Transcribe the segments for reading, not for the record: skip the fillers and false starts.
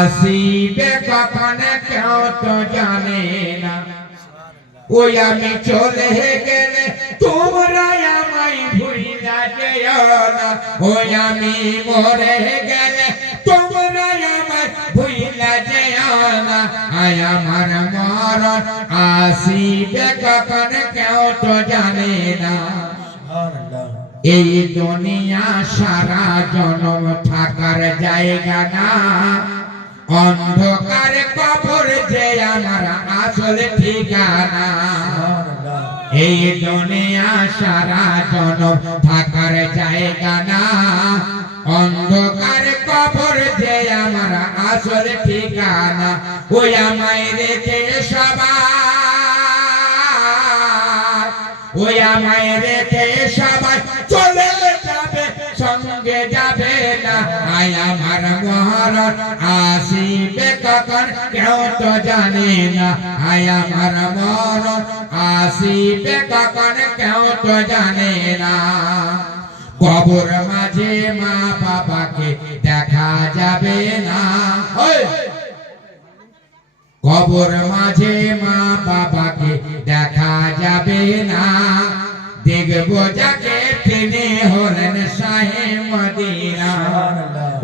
আসিবে কখন কেউ তো জানে না। ওই আমি চলে গেলে তোমরা আমায় ভুইলা যেও না। ওই আমি মরে গেলে তোমরা আমায় ভুইলা যেও না। আয় আমার মরণ আসিবে কখন কেউ তো জানে না। এই দুনিয়া সারা জনম থাকার জায়গা না, অন্ধকার কবর যে আমার আসল ঠিকানা। এই দুনিয়া সারা জনম থাকার জায়গা না, অন্ধকার কবর যে আমার আসল ঠিকানা। ওই আমায় রেখে সবাই, ওই আমায় রেখে সবাই চলে যাবে, সঙ্গে যাবে না। আয় আমার মরণ আসিবে কখন কেউ তো জানে না। আয় আমার মরণ আসিবে কখন কেউ তো জানে না। কবর মাঝে মা বাবাকে দেখা যাবে না। কবর মাঝে মা বাবাকে দেখা যাবে না। দেখবো যাকে তিনি হলেন শাহে মদিনা।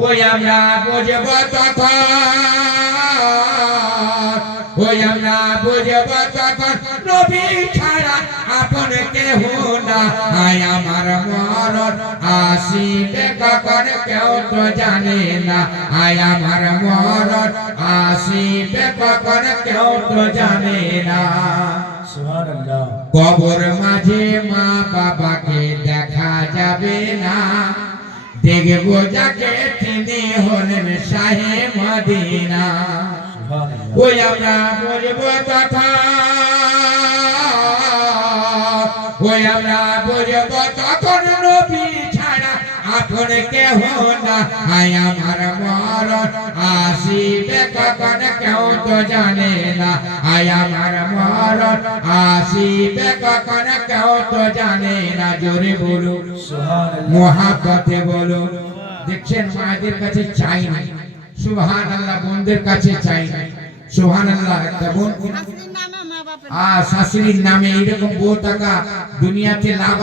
ওই আমরা বুঝবো তখন, ওই আমরা বুঝবো তখন নবী ছাড়া আপন কেহ না। আয় আমার মরণ আসিবে কখন কেউ তো জানে না। আয় আমার মরণ আসিবে কখন কেউ তো জানে না। কবর মাঝে মা বাবাকে দেখা যাবে না। দেখবো যাকে তিনি হলেন শাহে মদিনা। ওই আমরা বুঝবো তখন, ওই আমরা বুঝবো তখন নবী ছাড়া আপন কেহ না। আয় আমার মরণ আসিবে কখন কেউ তো জানে না। আয় আমার মরণ আসিবে কখন কেউ তো জানে না। জোরে বলো মুহাব্বতে বলো। দেখছেন মায়েদের কাছে চাই না, সুবহানাল্লাহ, বোনদের কাছে চাই না, সুবহানাল্লাহ। একটা বোন শাশুড়ির নামে এইরকম বউ টাকা দুনিয়াতে লাভ